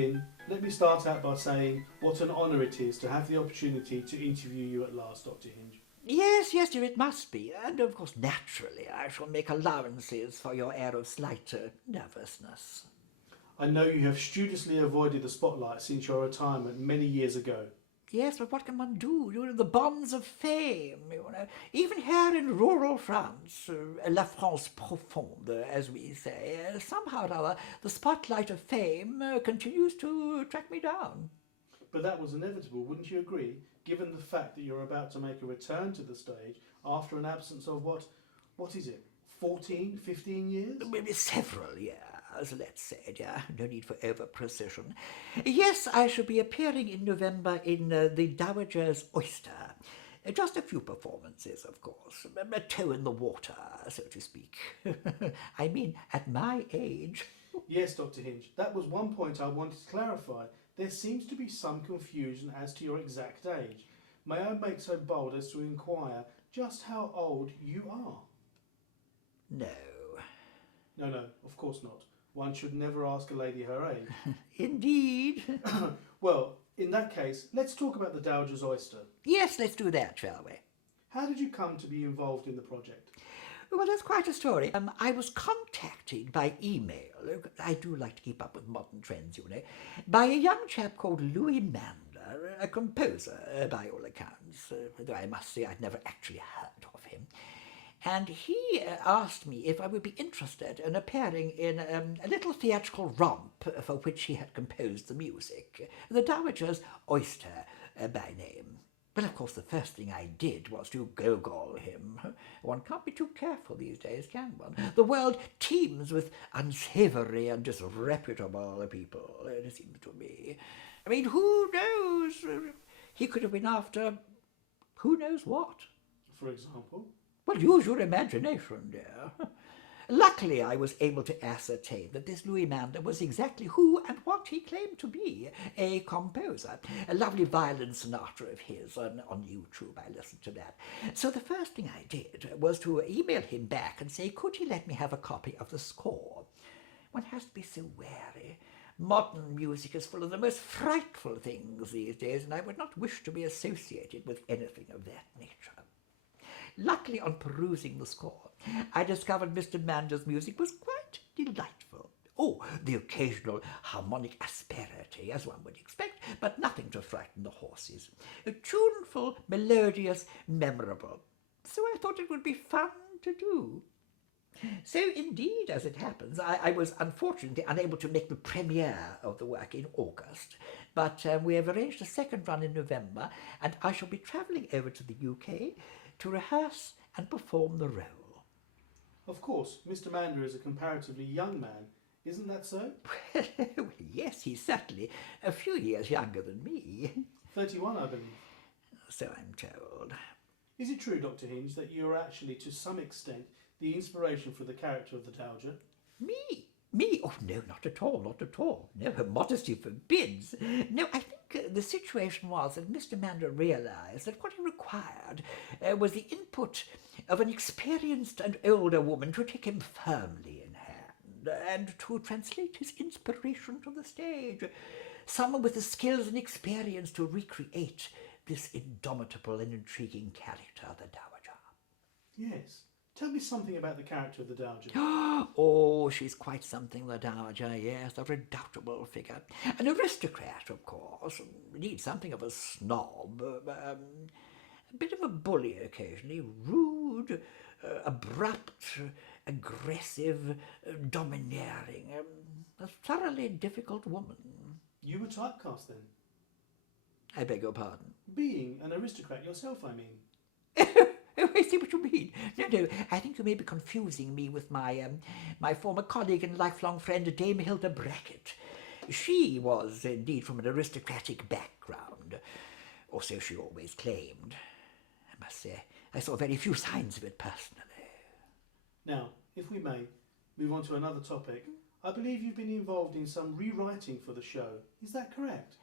begin, let me start out by saying what an honour it is to have the opportunity to interview you at last, Dr. Hinge. Yes, yes, dear, it must be. And of course, naturally, I shall make allowances for your air of slight nervousness. I know you have studiously avoided the spotlight since your retirement many years ago. Yes, but what can one do? You know, the bonds of fame, you know. Even here in rural France, la France profonde, as we say, somehow or other, the spotlight of fame continues to track me down. But that was inevitable, wouldn't you agree, given the fact that you're about to make a return to the stage after an absence of what is it, 14, 15 years? Maybe several years, let's say, dear. No need for over-precision. Yes, I shall be appearing in November in the Dowager's Oyster. Just a few performances, of course. A toe in the water, so to speak. I mean, at my age. Yes, Dr. Hinge, that was one point I wanted to clarify. There seems to be some confusion as to your exact age. May I make so bold as to inquire just how old you are? No. No, of course not. One should never ask a lady her age. Indeed. Well, in that case, let's talk about the Dowager's Oyster. Yes, let's do that, shall we? How did you come to be involved in the project? Well, that's quite a story. I was contacted by email. I do like to keep up with modern trends, you know, by a young chap called Louis Mander, a composer by all accounts, though I must say I'd never actually heard of him. And he asked me if I would be interested in appearing in a little theatrical romp for which he had composed the music, the Dowager's Oyster by name. Well, of course, the first thing I did was to Google him. One can't be too careful these days, can one? The world teems with unsavoury and disreputable people, it seems to me. I mean, who knows? He could have been after who knows what. For example? Well, use your imagination, dear. Luckily, I was able to ascertain that this Louis Mander was exactly who and what he claimed to be, a composer. A lovely violin sonata of his on YouTube. I listened to that. So the first thing I did was to email him back and say, could he let me have a copy of the score? One has to be so wary. Modern music is full of the most frightful things these days, and I would not wish to be associated with anything of that nature. Luckily, on perusing the score, I discovered Mr. Mander's music was quite delightful. Oh, the occasional harmonic asperity, as one would expect, but nothing to frighten the horses. Tuneful, melodious, memorable. So I thought it would be fun to do. So indeed, as it happens, I was unfortunately unable to make the premiere of the work in August, but we have arranged a second run in November, and I shall be travelling over to the UK to rehearse and perform the role. Of course, Mr. Mander is a comparatively young man. Isn't that so? Well, yes, he's certainly a few years younger than me. 31, I believe. So I'm told. Is it true, Dr. Hinge, that you are actually, to some extent, the inspiration for the character of the Dowager? Me? Me? Oh, no, not at all, not at all. No, her modesty forbids. No, I think the situation was that Mr. Mander realised that what he required was the input of an experienced and older woman to take him firmly in hand and to translate his inspiration to the stage. Someone with the skills and experience to recreate this indomitable and intriguing character, the Dowager. Yes. Tell me something about the character of the Dowager. Oh, she's quite something, the Dowager, yes, a redoubtable figure. An aristocrat, of course, indeed something of a snob, a bit of a bully occasionally, rude, abrupt, aggressive, domineering, a thoroughly difficult woman. You were typecast then? I beg your pardon? Being an aristocrat yourself, I mean. Oh, I see what you mean. No, I think you may be confusing me with my former colleague and lifelong friend, Dame Hilda Brackett. She was indeed from an aristocratic background, or so she always claimed. I must say, I saw very few signs of it personally. Now, if we may, move on to another topic. I believe you've been involved in some rewriting for the show. Is that correct?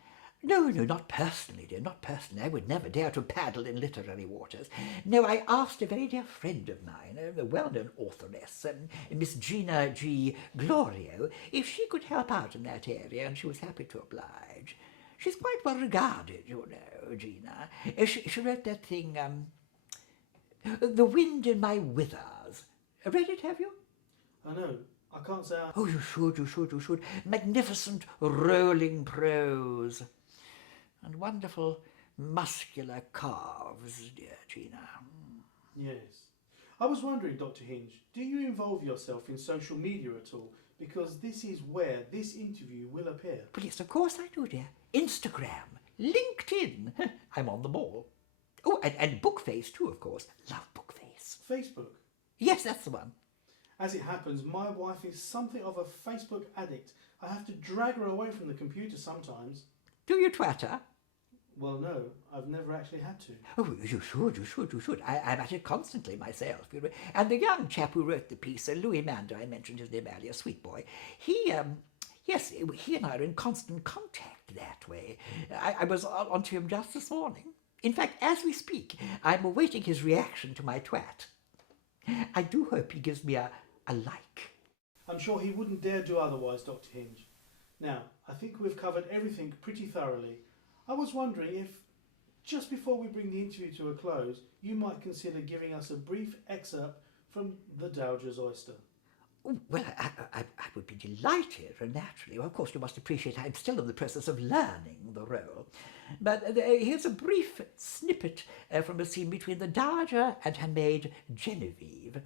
No, not personally, dear, not personally. I would never dare to paddle in literary waters. No, I asked a very dear friend of mine, a well-known authoress, Miss Gina G. Glorio, if she could help out in that area, and she was happy to oblige. She's quite well regarded, you know, Gina. She wrote that thing, The Wind in My Withers. Read it, have you? I know. I can't say I... Oh, you should. Magnificent rolling prose. And wonderful muscular calves, dear Gina. Yes. I was wondering, Dr. Hinge, do you involve yourself in social media at all? Because this is where this interview will appear. Well, yes, of course I do, dear. Instagram, LinkedIn. I'm on them all. Oh, and Bookface too, of course. Love Bookface. Facebook. Yes, that's the one. As it happens, my wife is something of a Facebook addict. I have to drag her away from the computer sometimes. Do you twat her? Well, no, I've never actually had to. Oh, you should. I'm at it constantly myself. And the young chap who wrote the piece, Louis Mander, I mentioned his name earlier, sweet boy, he and I are in constant contact that way. I was on to him just this morning. In fact, as we speak, I'm awaiting his reaction to my twat. I do hope he gives me a like. I'm sure he wouldn't dare do otherwise, Dr. Hinge. Now, I think we've covered everything pretty thoroughly. I was wondering if, just before we bring the interview to a close, you might consider giving us a brief excerpt from the Dowager's Oyster. Oh, well, I would be delighted, naturally. Well, of course, you must appreciate I'm still in the process of learning the role. But here's a brief snippet from a scene between the Dowager and her maid Genevieve.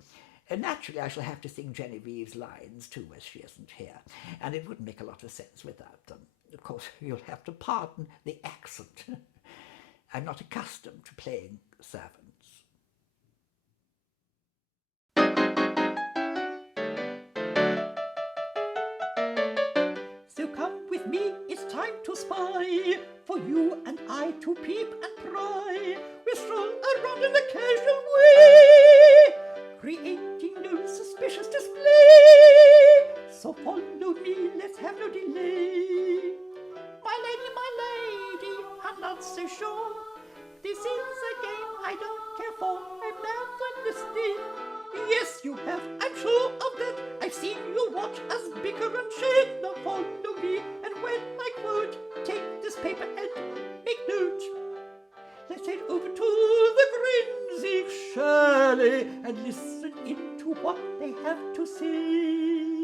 Naturally, I shall have to sing Genevieve's lines too, as she isn't here, and it wouldn't make a lot of sense without them. Of course, you'll have to pardon the accent. I'm not accustomed to playing servants. So come with me, it's time to spy, for you and I to peep and pry. We stroll around in a casual way, creating no suspicious display. So follow me, let's have no delay. My lady, I'm not so sure. This is a game I don't care for. I'm not listening. Yes, you have, I'm sure of that. I've seen you watch us bicker and shake. Now follow me, and when I quote, take this paper and make note. Let's head over to the Grinzig Shirley and listen into what they have to say.